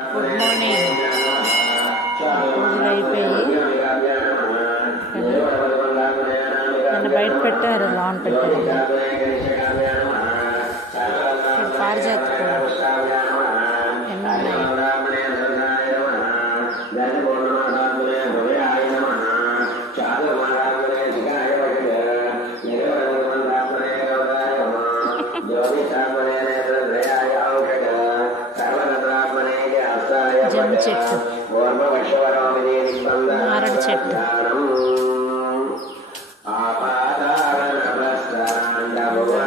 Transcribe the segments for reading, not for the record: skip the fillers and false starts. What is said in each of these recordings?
Good morning. పూజలు అయిపోయి నన్ను బయట పెట్టారు, లాన్ పెట్టారు. పారిజాత ఎన్నో ఉన్నాయి. జమ్మి చెట్టు, మారడి చెట్టు,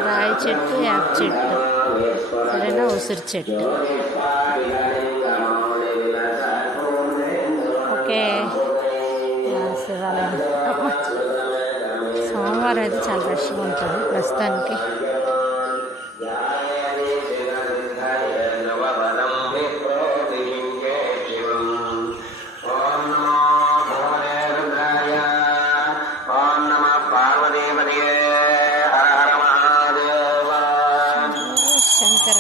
రాయి చెట్టు, యాప్ చెట్టు, సరేనా, ఉసిరి చెట్టు. ఓకే, శివాలయం. సోమవారం అయితే చాలా రష్గా ఉంటుంది ప్రస్తుతానికి. శంకర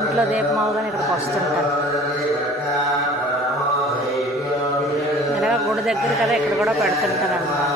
ఇంట్లో రేపు మావుగా ఇక్కడికి వస్తుంటారు. ఎలాగ గుడి దగ్గర కదా, ఇక్కడ కూడా పెడుతుంటారు అన్నమాట.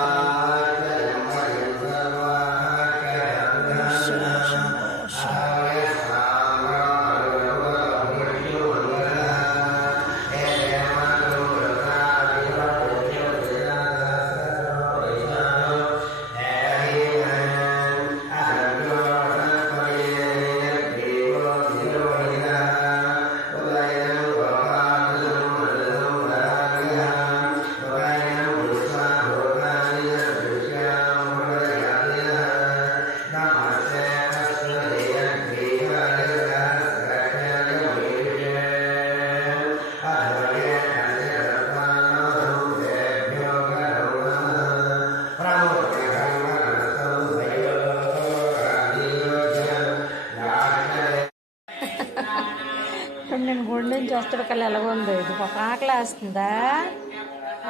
నేను గుడి నుంచి వస్తాడు కల్లా ఎలాగ ఉంది. ఇది ఒక ఆకలి వేస్తుందా,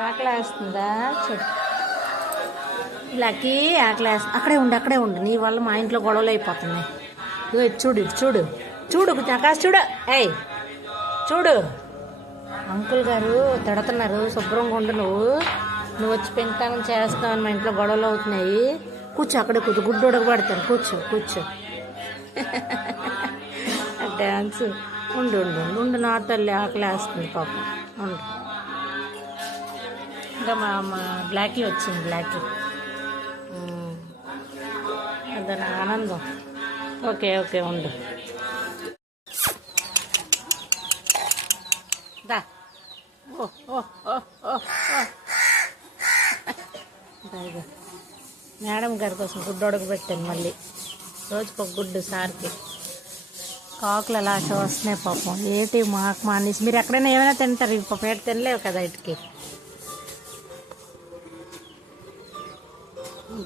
ఆకలి వేస్తుందా చూడు. ఇలాకి ఆకలి వేస్తుంది. అక్కడే ఉండు నీ వల్ల మా ఇంట్లో గొడవలు అయిపోతున్నాయి. ఇదో చూడు, చూడు చూడు, ఆకాశ చూడు. ఏయ్ చూడు, అంకుల్ గారు తిడుతున్నారు, శుభ్రంగా ఉండు. నువ్వు వచ్చి పెంటానం చేస్తావని మా ఇంట్లో గొడవలు అవుతున్నాయి. కూర్చో, అక్కడే కూర్చో, గుడ్డు ఉడకబెడతాను. కూర్చో. డ్యాన్స్. ఉండు నా తల్లి, ఆకలి వేస్తుంది పాపం. ఉండు. ఇంకా మా బ్లాకీ వచ్చింది. బ్లాకీ అదన ఆనందం. ఓకే ఉండు. దా మేడం గారి కోసం గుడ్డు ఉడకబెట్టాను. మళ్ళీ రోజుకు ఒక గుడ్డు సార్కి. కాకులు అలా వస్తున్నాయి పాపం. ఏంటి మాకు మానేసి మీరు ఎక్కడైనా ఏమైనా తింటారు, ఇప్పుడు పేట తినలేవు కదా ఇటుకి.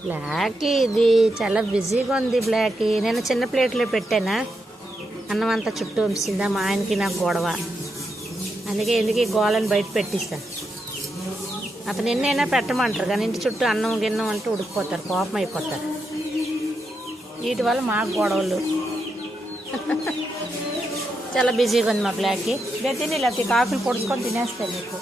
బ్లాకీ ఇది చాలా బిజీగా ఉంది. బ్లాకీ నేను చిన్న ప్లేట్లో పెట్టానా, అన్నం అంతా చుట్టూ వంపించిందా మా ఆయనకి నాకు గొడవ. అందుకే ఎందుకు ఈ గోళని బయట పెట్టిస్తాను. అతను ఎన్నైనా పెట్టమంటారు కానీ ఇంటి చుట్టూ అన్నం గిన్నం అంటూ ఉడికిపోతారు, కోపం అయిపోతారు. వీటి వల్ల మాకు గొడవలు. చాలా బిజీగా ఉంది మా బ్లాకీ. తిని లేకపోతే కాఫీలు పొడుచుకొని తినేస్తాను మీకు.